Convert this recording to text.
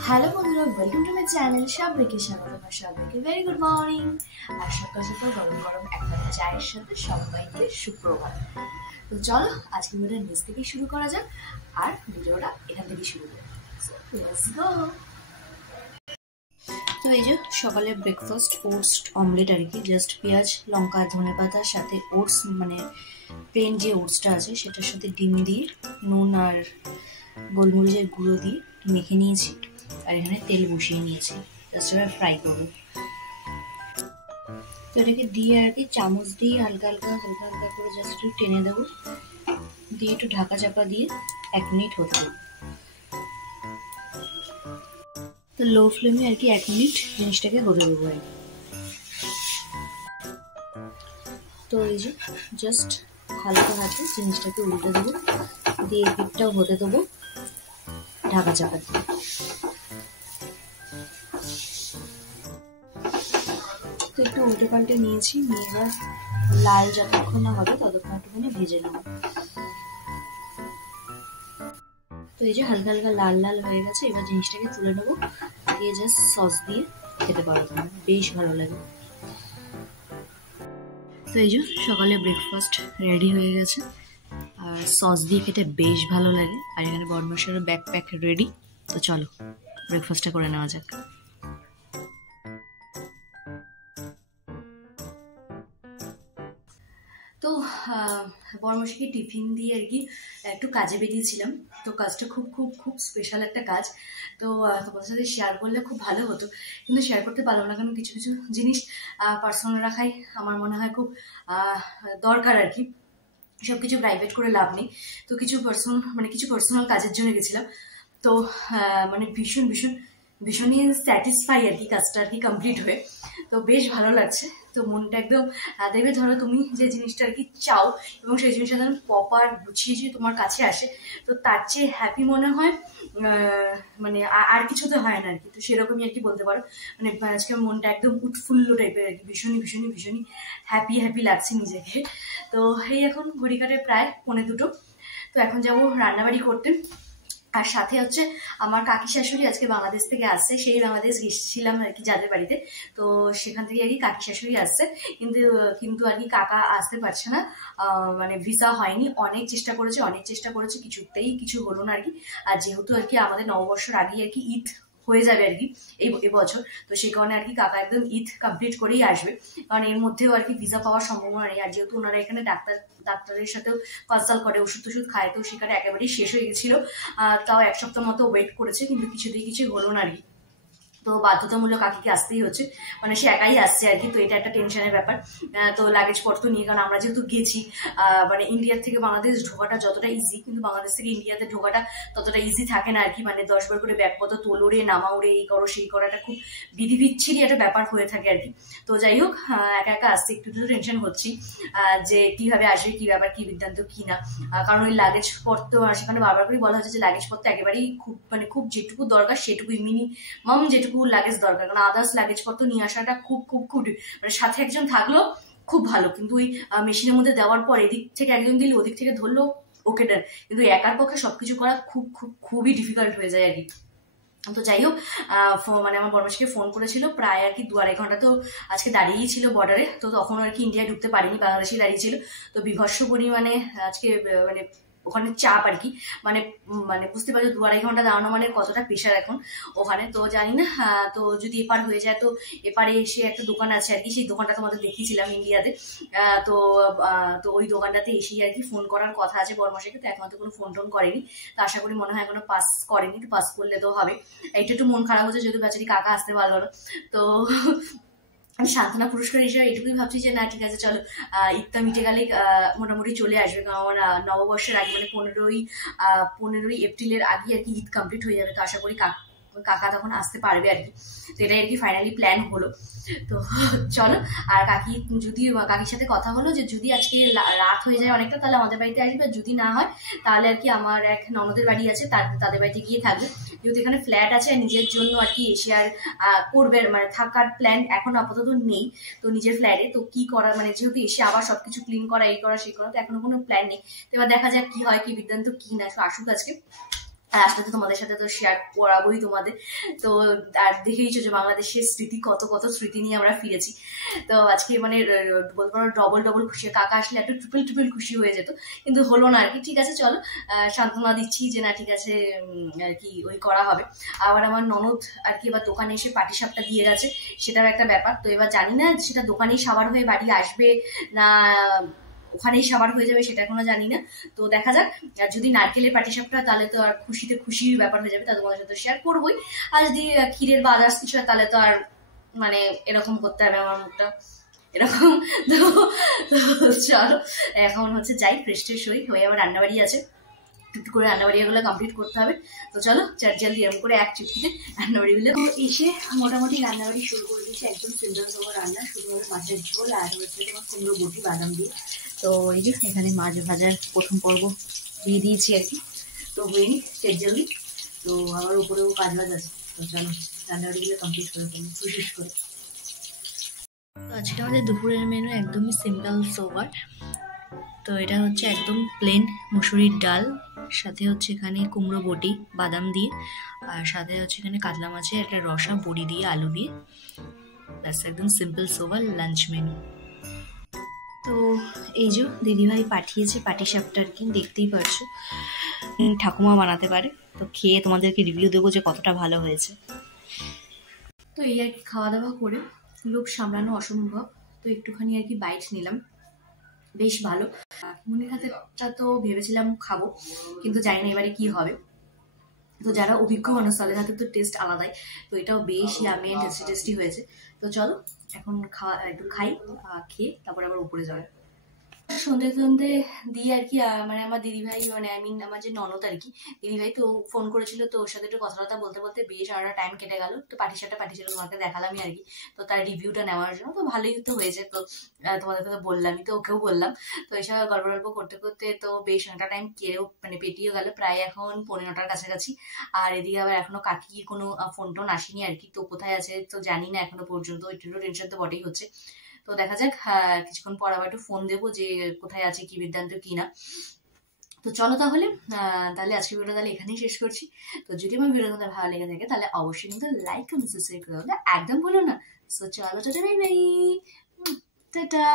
Hello বন্ধুরা, welcome to my channel. সবাইকে স্বাগত। আর সবাইকে ভেরি গুড মর্নিং। আর সকাল সকাল গরম গরম এক কাপ চায়ের সাথে সবাইকে সুপ্রভাত। তো চলো আজকে ভিডিওটা নিচ থেকেই শুরু করা যাক, আর ভিডিওটা এখান থেকেই শুরু করি। Let's go. তো এই যে সকালে ব্রেকফাস্ট ওটস অমলেট আর কি, জাস্ট পেঁয়াজ লঙ্কা ধনে পাতার সাথে ওটস মানে প্লেন যে ওটসটা আছে সেটার সাথে ডিম দিয়ে নুন আর গোলমরিচের গুঁড়ো দিয়ে মেখে নিয়েছি। আর এখানে তেল বসিয়ে নিয়েছি, জাস্ট এবার ফ্রাই করবো। তো এটাকে দিয়ে আর কি চামচ দিয়ে হালকা হালকা হালকা হালকা করে জাস্ট একটু টেনে দেবো, দিয়ে একটু ঢাকা চাপা দিয়ে 1 মিনিট হতে দেবো। তো লো ফ্লেমে আর কি 1 মিনিট জিনিসটাকে হতে দেবো আর কি। তো এই যে জাস্ট হালকা হাতে জিনিসটাকে উল্টে দেবো, দিয়ে দিকটাও হতে দেবো ঢাকা চাপা দিয়ে। তো একটু উল্টে পাল্টে নিয়েছি, নিয়ে এবার লাল যতক্ষণ না হবে ততক্ষণ একটুখানি ভেজে নেব। তো এই যে হালকা হালকা লাল লাল হয়ে গেছে, এবার জিনিসটাকে তুলে নেবো, দিয়ে জাস্ট সস দিয়ে খেতে পারো, তোমার বেশ ভালো লাগে। তো এই যে সকালে ব্রেকফাস্ট রেডি হয়ে গেছে, আর সস দিয়ে খেতে বেশ ভালো লাগে। আর এখানে বড়মশাইয়ের ব্যাকপ্যাক রেডি। তো চলো ব্রেকফাস্টটা করে নেওয়া যাক। তো বড়মশাইকে টিফিন দিয়ে আর কি একটু কাজে বেরিয়েছিলাম। তো কাজটা খুব খুব খুব স্পেশাল একটা কাজ। তো তোমাদের সাথে শেয়ার করলে খুব ভালো হতো, কিন্তু শেয়ার করতে পারলাম না, কারণ কিছু কিছু জিনিস পার্সোনাল রাখাই আমার মনে হয় খুব দরকার আর কি। সব কিছু প্রাইভেট করে লাভ নেই। তো কিছু পার্সোনাল কাজের জন্য গেছিলাম। তো মানে ভীষণ ভীষণ ভীষণই স্যাটিসফাই আর কি কাজটা আর কি কমপ্লিট হয়ে। তো বেশ ভালো লাগছে। তো মনটা একদম দেখবে, ধরো তুমি যে জিনিসটা আর কি চাও এবং সেই জিনিসটা যেন প্রপার গুছিয়ে যে তোমার কাছে আসে, তো তার চেয়ে হ্যাপি মনে হয় মানে আর কিছুতে হয় না আর কি। তো সেরকমই আর কি বলতে পারো। মানে আজকে মনটা একদম উৎফুল্ল টাইপের আর কি, ভীষণই ভীষণই ভীষণই হ্যাপি হ্যাপি লাগছে নিজেকে। তো এই এখন ঘড়ি কাটে প্রায় 1:45। তো এখন যাবো রান্নাবাড়ি করতে। আর সাথে হচ্ছে আমার কাকি শাশুড়ি আজকে বাংলাদেশ থেকে আসছে, সেই বাংলাদেশ গেছিলাম আর কি যাদের বাড়িতে। তো সেখান থেকে আর কি কাকি শাশুড়ি আসছে, কিন্তু কিন্তু আর কি কাকা আসতে পারছে না। মানে ভিসা হয়নি, অনেক চেষ্টা করেছে, কিছুতেই কিছু হলো না আর কি। আর যেহেতু আর কি আমাদের নববর্ষের আগেই আর কি ঈদ হয়ে যাবে আর কি এবছর, তো সেই কারণে আর কি কাকা একদম ঈদ কমপ্লিট করেই আসবে, কারণ এর মধ্যেও আর কি ভিসা পাওয়ার সম্ভাবনা নেই। আর যেহেতু ওনারা এখানে ডাক্তারের সাথেও কনসাল্ট করে, ওষুধ টষুধ খায়, তো সেখানে একেবারেই শেষ হয়ে গেছিল। তাও 1 সপ্তাহ মতো ওয়েট করেছে, কিন্তু কিছুতেই কিছু হলো না আর কি। তো বাধ্যতামূলক কাকিকে আসতেই হচ্ছে, মানে সে একাই আসছে আর কি। তো এটা একটা টেনশনের ব্যাপার। তো লাগেজ পত্র নিয়ে, কারণ আমরা যেহেতু গেছি, মানে ইন্ডিয়ার থেকে বাংলাদেশ ঢোকাটা যতটা ইজি, কিন্তু বাংলাদেশ থেকে ইন্ডিয়াতে ঢোকাটা ততটা ইজি থাকে না আর কি। মানে 10 বার করে ব্যাগপত্র তোলো রে নামাও রে, এই করো সেই করো, একটা খুব বিধি বিচ্ছিরি একটা ব্যাপার হয়ে থাকে আর কি। তো যাই হোক, একা একা আসছে, একটু একটু টেনশন হচ্ছি যে কিভাবে আসবে, কি ব্যাপার, কি বৃত্তান্ত, কি না। কারণ ওই লাগেজ পত্র সেখানে বারবার করে বলা হচ্ছে যে লাগেজ পত্র একেবারেই খুব মানে খুব যেটুকু দরকার সেটুকুই, মিনিমাম যেটুকু লাগেজ দরকার, কারণ আদার্স লাগেজ পত্র নিয়ে আসাটা খুব খুব খুব মানে সাথে একজন থাকলো খুব ভালো, কিন্তু ওই মেশিনের মধ্যে দেওয়ার পর এদিক থেকে একজন দিল, ওদিক থেকে ধরলো, ওকে ডান, কিন্তু একার পক্ষে সবকিছু করা খুব খুব খুবই ডিফিকাল্ট হয়ে যায় আর কি। তো যাই হোক, মানে আমার বড়মাসিকে ফোন করেছিল প্রায় আর কি 2-2.5 ঘন্টা তো আজকে দাঁড়িয়েই ছিল বর্ডারে। তো তখন আর কি ইন্ডিয়ায় ঢুকতে পারিনি, বাংলাদেশে দাঁড়িয়ে ছিল। তো বিভৎস পরিমাণে আজকে মানে ওখানে চাপ আর কি। মানে মানে বুঝতে পারছো 2-2.5 ঘন্টা দাঁড়ানো মানে কতটা প্রেশার এখন ওখানে। তো জানি না, তো যদি এপার হয়ে যায়, তো এপারে এসে একটা দোকান আছে আর কি, সেই দোকানটা তোমাদের দেখিয়েছিলাম ইন্ডিয়াতে। তো তো ওই দোকানটাতে এসেই আর কি ফোন করার কথা আছে বড়মাসাইকে। তো এখন তো কোনো ফোন টোন করেনি, তো আশা করি মনে হয় এখনো পাস করেনি, তো পাস করলে তো হবে। একটু মন খারাপ হচ্ছে যেহেতু বেচারি কাকা আসতে পারলো না। তো আমি সান্ত্বনা পুরস্কার হিসেবে এটুকুই ভাবছি যে না ঠিক আছে চলো, ঈদটা মিটে গেলে মোটামুটি চলে আসবে, কারণ আমার নববর্ষের আগে মানে 15ই এপ্রিলের আগে আর কি ঈদ কমপ্লিট হয়ে যাবে। তো আশা করি কাকা তখন আসতে পারবে আর কি। তো এটাই আর কি ফাইনালি প্ল্যান হলো। তো চলো, আর কাকির সাথে কথা হলো যে যদি আজকে রাত হয়ে যায় অনেকটা, তাহলে আমাদের বাড়িতে আসবে, আর যদি না হয় তাহলে আর কি আমার এক ননদের বাড়ি আছে, তাদের বাড়িতে গিয়ে থাকবে। যেহেতু এখানে ফ্ল্যাট আছে, নিজের জন্য আর কি এসে আর করবে মানে থাকার প্ল্যান এখন আপাতত নেই। তো নিজের ফ্ল্যাটে তো কি করার, মানে যেহেতু এসে আবার সবকিছু ক্লিন করা, এই করা সেই করা, তো এখনো কোনো প্ল্যান নেই। তো এবার দেখা যাক কি হয়, কি বৃত্তান্ত, কি না। আসুক আজকে, আর আসলে তো তোমাদের সাথে তো শেয়ার করাবোই তোমাদের। তো আর দেখেইছো যে বাংলাদেশের স্মৃতি, কত কত স্মৃতি নিয়ে আমরা ফিরেছি। তো আজকে মানে বলতে পারো ডবল ডবল খুশি, কাকা আসলে একটু ট্রিপল ট্রিপল খুশি হয়ে যেত, কিন্তু হলো না আর কি। ঠিক আছে চলো, সান্ত্বনা দিচ্ছি যে না ঠিক আছে আর কি ওই করা হবে। আবার আমার ননদ আর কি এবার দোকানে এসে পাটিসাপটা দিয়ে গেছে, সেটাও একটা ব্যাপার। তো এবার জানি না সেটা দোকানেই সাবার হয়ে বাড়ি আসবে না ওখানেই সাবার হয়ে যাবে, সেটা এখনো জানি না। তো দেখা যাক, আর যদি নারকেলের পাটিসাপটা তাহলে তো আর খুশিতে খুশির ব্যাপার হয়ে যাবে, তা তোমাদের সাথে শেয়ার করবোই। আর যদি ক্ষীরের বা আদার্স কিছু হয় তাহলে তো আর মানে এরকম করতে হবে আমার মুখটা এরকম। তো চলো এখন হচ্ছে যাই, ফ্রেশ ট্রেশ হয়ে আবার রান্নাবাড়ি আছে, একটু করে রান্নাবাড়িগুলো কমপ্লিট করতে হবে। তো চলো জলদি এরকম করে এক চুটকিতে রান্নাবাড়িগুলো এসে মোটামুটি রান্নাবাড়ি শুরু করে দিয়েছি। একদম সিম্পল তোমার রান্না, শুরু হবে মাছের ঝোল আর হচ্ছে তোমার কুমড়ো বটি বাদাম দিয়ে। তো এই যে এখানে মাছ ভাজার প্রথম পর্ব দিয়ে দিয়েছি আর কি। তো হয়ে নি জলদি, তো আবার উপরেও কাজ বাজ আছে। তো চলো রান্নাবাড়িগুলো কমপ্লিট করে ফেলি কোশিশ করে। তো আজকে আমাদের দুপুরের মেনু একদমই সিম্পল সোবার। তো এটা হচ্ছে একদম প্লেন মুসুরির ডাল, সাথে হচ্ছে এখানে কুমড়ো বটি বাদাম দিয়ে, আর সাথে হচ্ছে এখানে কাতলা মাছের একটা রসা বড়ি দিয়ে আলু দিয়ে। ব্যাস একদম সিম্পল সোবার লাঞ্চ মেনু। তো এই যে দিদিভাই পাঠিয়েছে পাটিসাপটা আর কি, দেখতেই পারছো ঠাকুমা বানাতে পারে। তো খেয়ে তোমাদেরকে রিভিউ দেবো যে কতটা ভালো হয়েছে। তো এই আর কি খাওয়া দাওয়া করে লোক সামলানো অসম্ভব, তো একটুখানি আর কি বাইট নিলাম, বেশ ভালো। মনের হাতেটা তো ভেবেছিলাম খাবো, কিন্তু জানি না এবারে কি হবে। তো যারা অভিজ্ঞ মানুষ তাদের হাতে তো টেস্ট আলাদাই, তো এটাও বেশ ইয়ামি টেস্টি টেস্টি হয়েছে। তো চলো এখন একটু খাই, খেয়ে তারপর আবার উপরে যাবে। সন্ধে সন্ধে দিয়ে আর কি মানে আমার দিদিভাই মানে আই মিন আমার যে ননদ আর কি দিদিভাই, তো ফোন করেছিল। তো ওর সাথে একটু কথাবার্তা বলতে বলতে বেশ আরো টাইম কেটে গেল। তো পাটিসাপটা তোমাকে দেখালামই আর কি, তো তার রিভিউটা নেওয়ার জন্য। তো ভালোই তো হয়েছে, তো তোমাদের তো বললামই, তো ওকেও বললাম। তো এসব গল্প গল্প করতে করতে তো বেশ একটা টাইম কেড়েও মানে পেটিয়েও গেল, প্রায় এখন 15টার কাছাকাছি। আর এদিকে আবার এখনো কাকির কোনো ফোন টোন আসেনি আর কি, তো কোথায় আছে তো জানি না এখনো পর্যন্ত। একটু টেনশন তো বটেই হচ্ছে। তো দেখা যাক, কিছুক্ষণ পর আবার একটু ফোন দেবো যে কোথায় আছে, কি বৃত্তান্ত কি না। তো চলো তাহলে তাহলে আজকে ভিডিওটা তাহলে এখানেই শেষ করছি। তো যদি আমার ভিডিও তোমাদের ভালো লেগে থাকে তাহলে অবশ্যই কিন্তু লাইক কমেন্ট সাবস্ক্রাইব করে দেবে, একদম ভুলো না। সো চলো টাটা বাই বাই, টাটা।